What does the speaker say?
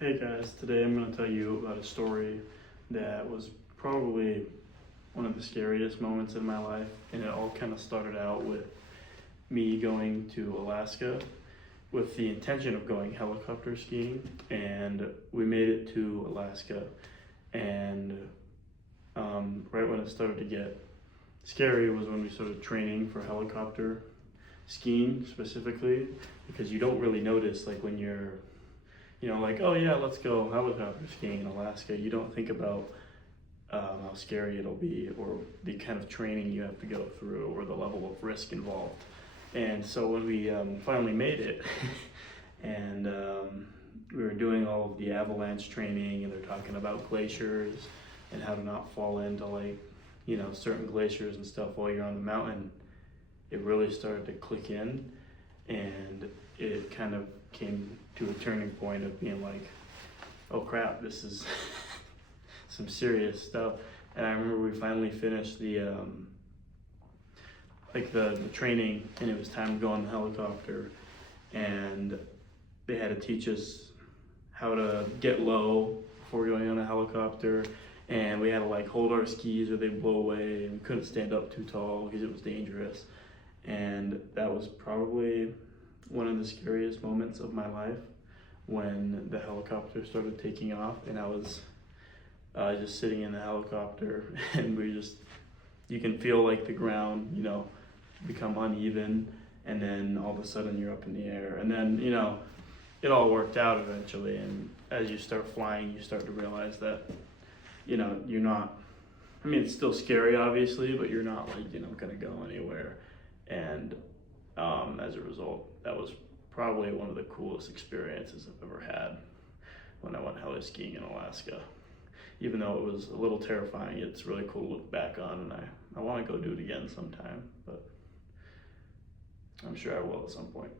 Hey guys, today I'm going to tell you about a story that was probably one of the scariest moments in my life, and it all kind of started out with me going to Alaska with the intention of going helicopter skiing, and we made it to Alaska, and right when it started to get scary was when we started training for helicopter skiing specifically, because you don't really notice like when you're like, oh yeah, let's go helicopter skiing in Alaska. You don't think about how scary it'll be, or the kind of training you have to go through, or the level of risk involved. And so when we finally made it, and we were doing all of the avalanche training, and they're talking about glaciers and how to not fall into certain glaciers and stuff while you're on the mountain, it really started to click in, and it kind of came to a turning point of being like, oh crap, this is some serious stuff. And I remember we finally finished the training, and it was time to go on the helicopter, and they had to teach us how to get low before going on a helicopter, and we had to like hold our skis or they'd blow away, and we couldn't stand up too tall because it was dangerous. And that was probably one of the scariest moments of my life, when the helicopter started taking off, and I was just sitting in the helicopter, and you can feel like the ground, become uneven, and then all of a sudden you're up in the air, and then, it all worked out eventually. And as you start flying, you start to realize that, you're not, it's still scary obviously, but you're not gonna go anywhere. And as a result, that was probably one of the coolest experiences I've ever had when I went heli skiing in Alaska. Even though it was a little terrifying, it's really cool to look back on, and I want to go do it again sometime, but I'm sure I will at some point.